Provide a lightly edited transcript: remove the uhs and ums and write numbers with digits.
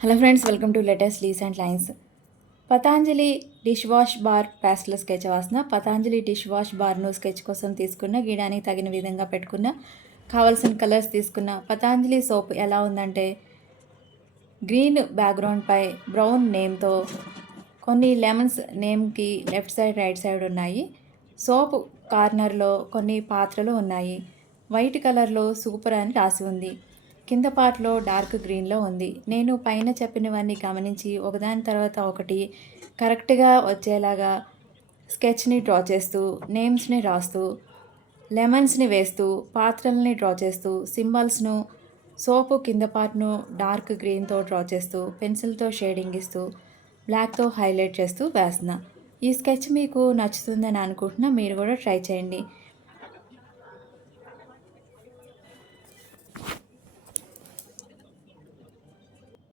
Hello friends, welcome to latest less and lines. Patanjali dish wash bar pastel sketch వాసన. Patanjali dish wash బార్ను sketch కోసం తీసుకున్న, గీయడానికి తగిన విధంగా పెట్టుకున్న, కావాల్సిన కలర్స్ తీసుకున్న. పతాంజలి సోప్ ఎలా ఉందంటే గ్రీన్ బ్యాక్గ్రౌండ్పై బ్రౌన్ నేమ్తో కొన్ని లెమన్స్ నేమ్కి లెఫ్ట్ సైడ్ రైట్ సైడ్ ఉన్నాయి. సోప్ కార్నర్లో కొన్ని పాత్రలు ఉన్నాయి. వైట్ కలర్లో సూపర్ అని రాసి ఉంది. కింద పార్ట్లో డార్క్ గ్రీన్లో ఉంది. నేను పైన చెప్పినవన్నీ గమనించి ఒకదాని తర్వాత ఒకటి కరెక్ట్గా వచ్చేలాగా స్కెచ్ని డ్రా చేస్తూ, నేమ్స్ని రాస్తూ, లెమన్స్ని వేస్తూ, పాత్రల్ని డ్రా చేస్తూ, సింబల్స్ను, సోపు కింద పార్ట్ను డార్క్ గ్రీన్తో డ్రా చేస్తూ, పెన్సిల్తో షేడింగ్ ఇస్తూ, బ్లాక్తో హైలైట్ చేస్తూ వేస్తున్నా. ఈ స్కెచ్ మీకు నచ్చుతుందని అనుకుంటున్నా. మీరు కూడా ట్రై చేయండి.